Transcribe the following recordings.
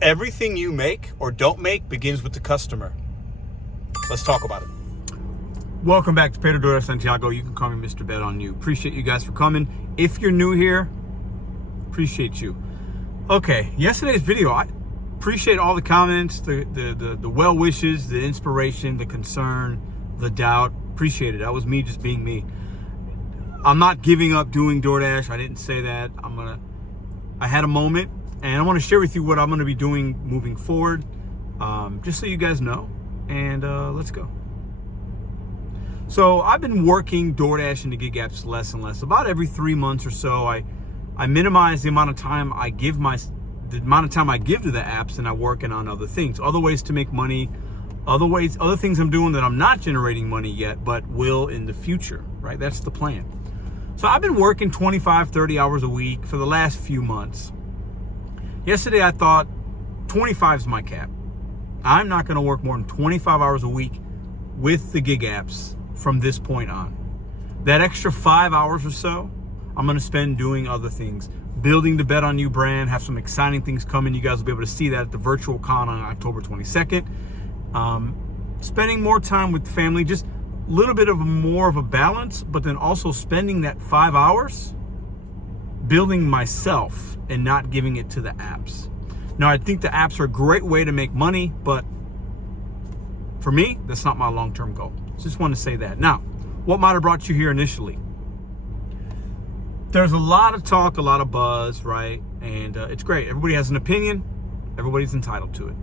Everything you make or don't make begins with the customer. Let's talk about it. Welcome back to Pedro Doordash Santiago. You can call me Mr.BetonYou. Appreciate you guys for coming. If you're new here, appreciate you. Okay, yesterday's video, I appreciate all the comments, the well wishes, the inspiration, the concern, the doubt. Appreciate it. That was me just being me. I'm not giving up doing DoorDash. I didn't say that. I had a moment, and I want to share with you what I'm going to be doing moving forward, just so you guys know. And let's go. So I've been working DoorDash and the gig apps less and less. About every 3 months or so, I minimize the amount of time I give to the apps, and I'm working on other things, other ways to make money, other things I'm doing that I'm not generating money yet, but will in the future, right? That's the plan. So I've been working 25, 30 hours a week for the last few months. Yesterday, I thought 25 is my cap. I'm not going to work more than 25 hours a week with the gig apps from this point on. That extra 5 hours or so, I'm going to spend doing other things, building the BetonYou brand, have some exciting things coming. You guys will be able to see that at the virtual con on October 22nd. Spending more time with family, just a little bit of more of a balance, but then also spending that 5 hours building myself and not giving it to the apps. Now, I think the apps are a great way to make money, but for me, that's not my long-term goal. Just want to say that. Now, what might have brought you here initially? There's a lot of talk, a lot of buzz, right? And it's great. Everybody has an opinion. Everybody's entitled to it.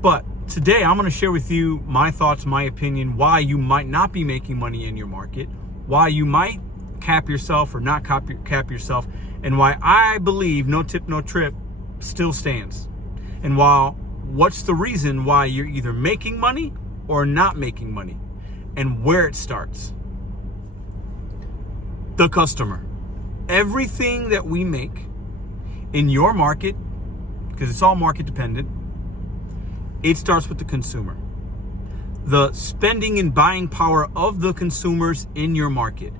But today, I'm going to share with you my thoughts, my opinion, why you might not be making money in your market, why you might cap yourself or not cap yourself, and why I believe no tip, no trip still stands. And what's the reason why you're either making money or not making money, and where it starts. The customer. Everything that we make in your market, because it's all market dependent, it starts with the consumer. The spending and buying power of the consumers in your market.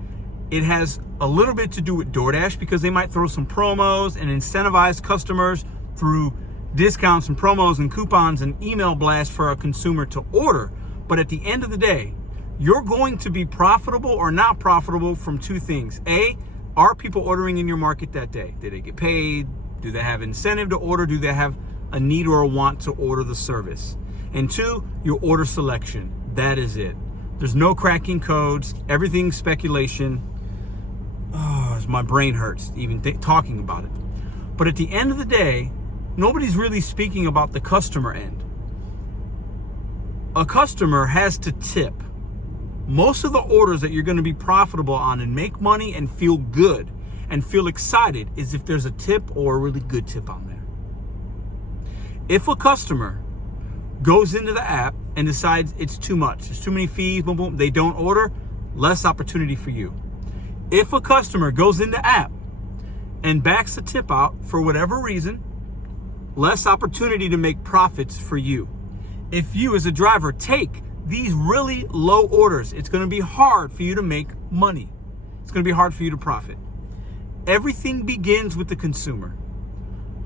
It has a little bit to do with DoorDash because they might throw some promos and incentivize customers through discounts and promos and coupons and email blasts for a consumer to order. But at the end of the day, you're going to be profitable or not profitable from two things. A, are people ordering in your market that day? Did they get paid? Do they have incentive to order? Do they have a need or a want to order the service? And two, your order selection. That is it. There's no cracking codes. Everything's speculation. Oh, my brain hurts even talking about it. But at the end of the day, nobody's really speaking about the customer end. A customer has to tip. Most of the orders that you're going to be profitable on and make money and feel good and feel excited is if there's a tip or a really good tip on there. If a customer goes into the app and decides it's too much, there's too many fees, boom, boom, they don't order, less opportunity for you. If a customer goes into the app and backs a tip out for whatever reason, less opportunity to make profits for you. If you as a driver take these really low orders, it's going to be hard for you to make money. It's going to be hard for you to profit. Everything begins with the consumer.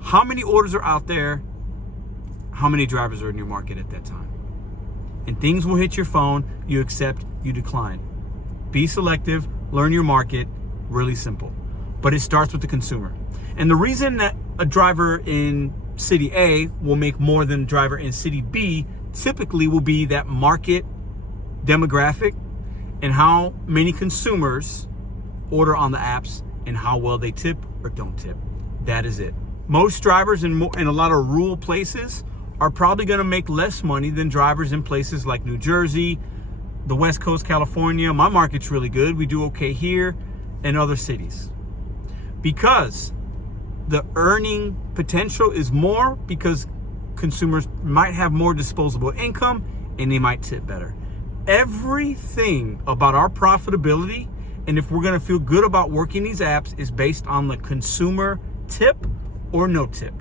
How many orders are out there? How many drivers are in your market at that time? And things will hit your phone. You accept, you decline. Be selective, learn your market, really simple. But it starts with the consumer. And the reason that a driver in city A will make more than a driver in city B typically will be that market demographic and how many consumers order on the apps and how well they tip or don't tip. That is it. Most drivers in a lot of rural places are probably going to make less money than drivers in places like New Jersey, the West Coast, California. My market's really good. We do okay here and other cities. Because the earning potential is more because consumers might have more disposable income and they might tip better. Everything about our profitability, and if we're going to feel good about working these apps, is based on the consumer tip or no tip.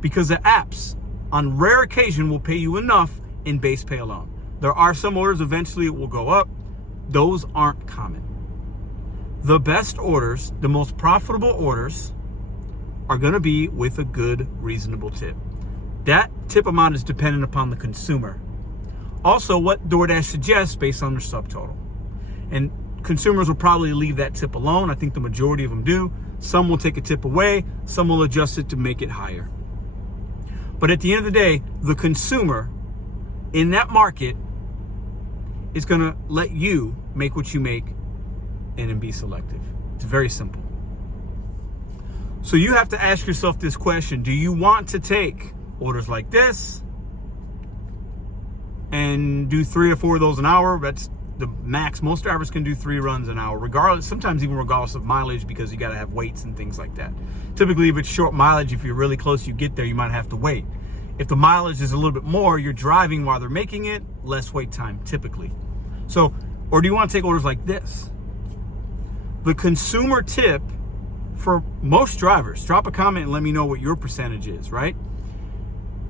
Because the apps, on rare occasion, will pay you enough in base pay alone. There are some orders eventually it will go up. Those aren't common. The best orders, the most profitable orders, are going to be with a good, reasonable tip. That tip amount is dependent upon the consumer. Also, what DoorDash suggests based on their subtotal. And consumers will probably leave that tip alone. I think the majority of them do. Some will take a tip away. Some will adjust it to make it higher. But at the end of the day, the consumer in that market is going to let you make what you make and then be selective. It's very simple. So you have to ask yourself this question. Do you want to take orders like this and do 3 or 4 of those an hour? That's the max. Most drivers can do 3 runs an hour, regardless, sometimes even regardless of mileage, because you got to have weights and things like that. Typically, if it's short mileage, if you're really close, you get there, you might have to wait. If the mileage is a little bit more, you're driving while they're making it, less wait time typically. So, or do you want to take orders like this? The consumer tip for most drivers, drop a comment and let me know what your percentage is, right?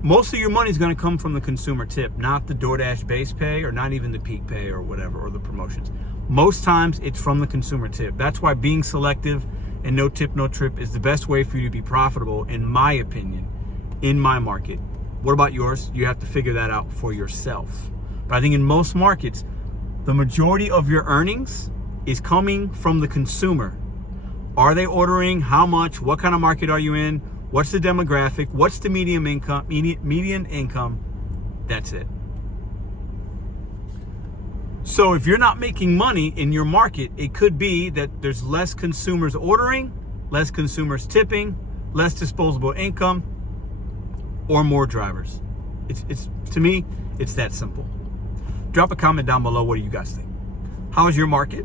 Most of your money is going to come from the consumer tip, not the DoorDash base pay or not even the peak pay or whatever, or the promotions. Most times it's from the consumer tip. That's why being selective and no tip, no trip is the best way for you to be profitable, in my opinion, in my market. What about yours? You have to figure that out for yourself. But I think in most markets, the majority of your earnings is coming from the consumer. Are they ordering? How much? What kind of market are you in? What's the demographic? What's the median income? That's it. So if you're not making money in your market, it could be that there's less consumers ordering, less consumers tipping, less disposable income, or more drivers. It's to me, it's that simple. Drop a comment down below. What do you guys think? How is your market?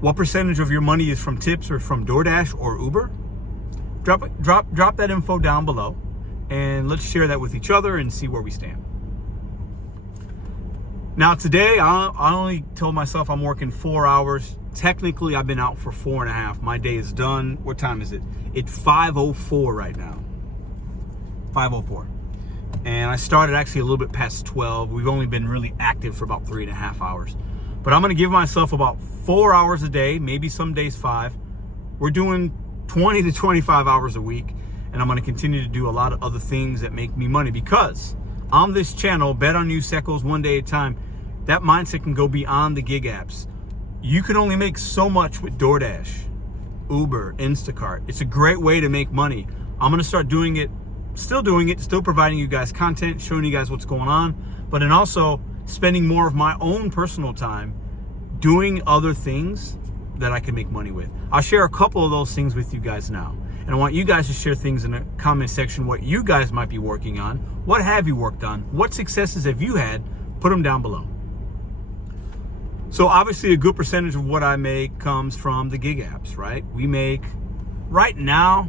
What percentage of your money is from tips or from DoorDash or Uber? Drop that info down below, and let's share that with each other and see where we stand. Now today, I only told myself I'm working 4 hours. Technically, I've been out for 4.5. My day is done. What time is it? It's 5:04 right now. 5:04. And I started actually a little bit past 12. We've only been really active for about 3.5 hours. But I'm going to give myself about 4 hours a day, maybe some days 5. We're doing 20 to 25 hours a week. And I'm going to continue to do a lot of other things that make me money, because on this channel, Bet on You Secos, one day at a time, that mindset can go beyond the gig apps. You can only make so much with DoorDash, Uber, Instacart. It's a great way to make money. I'm going to start doing it, still providing you guys content, showing you guys what's going on, but then also spending more of my own personal time doing other things that I can make money with. I'll share a couple of those things with you guys now. And I want you guys to share things in the comment section, what you guys might be working on. What have you worked on? What successes have you had? Put them down below. So obviously a good percentage of what I make comes from the gig apps, right? We make, right now,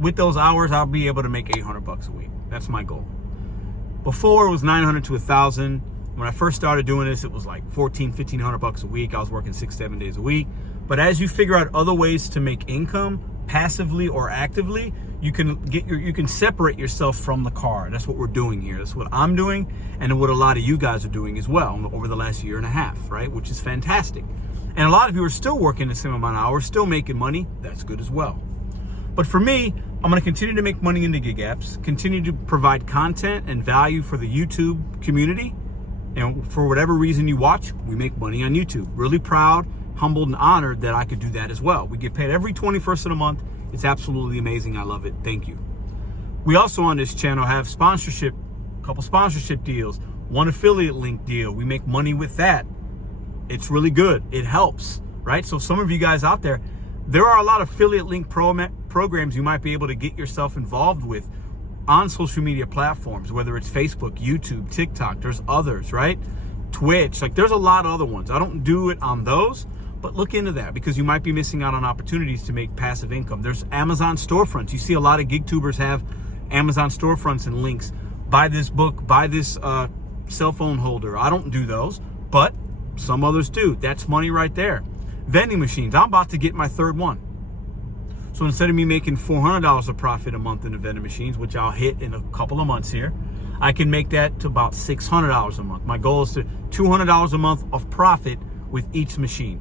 with those hours, I'll be able to make $800 a week. That's my goal. Before it was 900 to 1,000. When I first started doing this, it was like $1,500 a week. I was working 6-7 days a week. But as you figure out other ways to make income, passively or actively, you can separate yourself from the car. That's what we're doing here. That's what I'm doing, and what a lot of you guys are doing as well over the last 1.5 years, right? Which is fantastic. And a lot of you are still working the same amount of hours, still making money. That's good as well. But for me, I'm going to continue to make money in the gig apps, continue to provide content and value for the YouTube community. And for whatever reason you watch, we make money on YouTube. Really proud, humbled, and honored that I could do that as well. We get paid every 21st of the month. It's absolutely amazing. I love it. Thank you. We also on this channel have a couple sponsorship deals, one affiliate link deal. We make money with that. It's really good. It helps, right? So some of you guys out there are a lot of affiliate link programs you might be able to get yourself involved with on social media platforms, whether it's Facebook, YouTube, TikTok. There's others, right? Twitch. Like, there's a lot of other ones. I don't do it on those, but look into that, because you might be missing out on opportunities to make passive income. There's Amazon storefronts. You see a lot of gig tubers have Amazon storefronts and links. Buy this book, buy this cell phone holder. I don't do those, but some others do. That's money right there. Vending machines. I'm about to get my 3rd one. So instead of me making $400 of profit a month in the vending machines, which I'll hit in a couple of months here, I can make that to about $600 a month. My goal is to $200 a month of profit with each machine.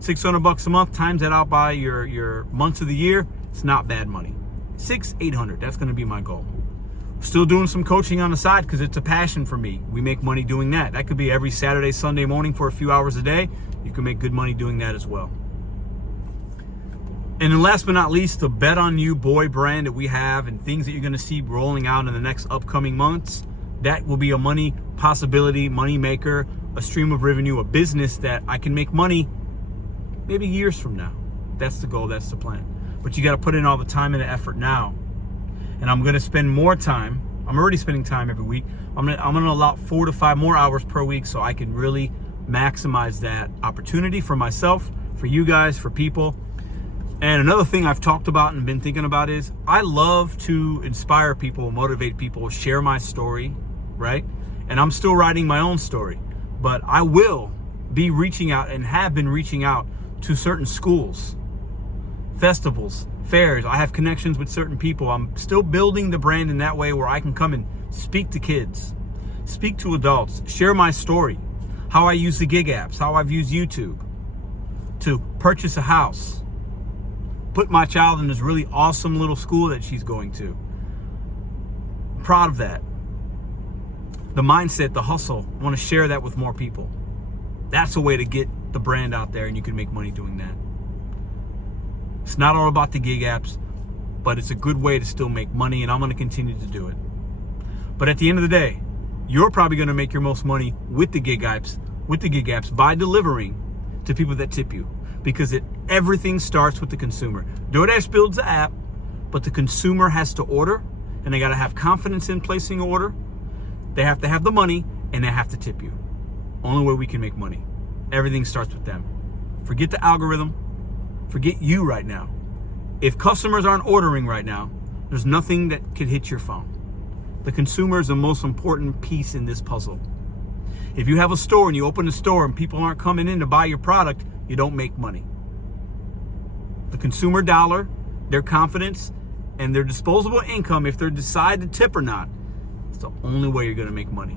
$600 a month, times that out by your months of the year, It's not bad money. 600-800, that's gonna be my goal. Still doing some coaching on the side because it's a passion for me. We make money doing that. That could be every Saturday, Sunday morning for a few hours a day. You can make good money doing that as well. And then last but not least, the BetonYou boy brand that we have and things that you're gonna see rolling out in the next upcoming months, that will be a money possibility, money maker, a stream of revenue, a business that I can make money maybe years from now. That's the goal, that's the plan. But you gotta put in all the time and the effort now. And I'm gonna spend more time. I'm already spending time every week. I'm gonna allow 4 to 5 more hours per week so I can really maximize that opportunity for myself, for you guys, for people. And another thing I've talked about and been thinking about is I love to inspire people, motivate people, share my story, right? And I'm still writing my own story, but I will be reaching out and have been reaching out to certain schools, festivals, fairs. I have connections with certain people. I'm still building the brand in that way where I can come and speak to kids, speak to adults, share my story, how I use the gig apps, how I've used YouTube to purchase a house, put my child in this really awesome little school that she's going to. I'm proud of that. The mindset, the hustle, I want to share that with more people. That's a way to get the brand out there and you can make money doing that. It's not all about the gig apps, but it's a good way to still make money, and I'm going to continue to do it. But at the end of the day, you're probably going to make your most money with the gig apps by delivering to people that tip you, because everything starts with the consumer. Doordash builds the app, but the consumer has to order, and they got to have confidence in placing an order. They have to have the money, and they have to tip you. Only way we can make money. Everything starts with them. Forget the algorithm. Forget you right now. If customers aren't ordering right now, there's nothing that could hit your phone. The consumer is the most important piece in this puzzle. If you have a store and you open a store and people aren't coming in to buy your product, you don't make money. The consumer dollar, their confidence, and their disposable income, if they decide to tip or not, it's the only way you're gonna make money.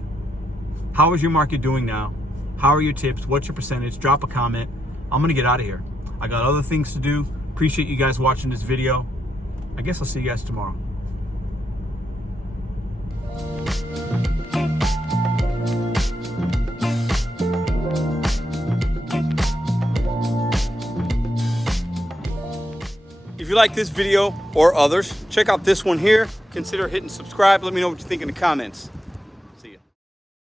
How is your market doing now? How are your tips? What's your percentage? Drop a comment. I'm gonna get out of here. I got other things to do. Appreciate you guys watching this video. I guess I'll see you guys tomorrow. If you like this video or others, check out this one here. Consider hitting subscribe. Let me know what you think in the comments.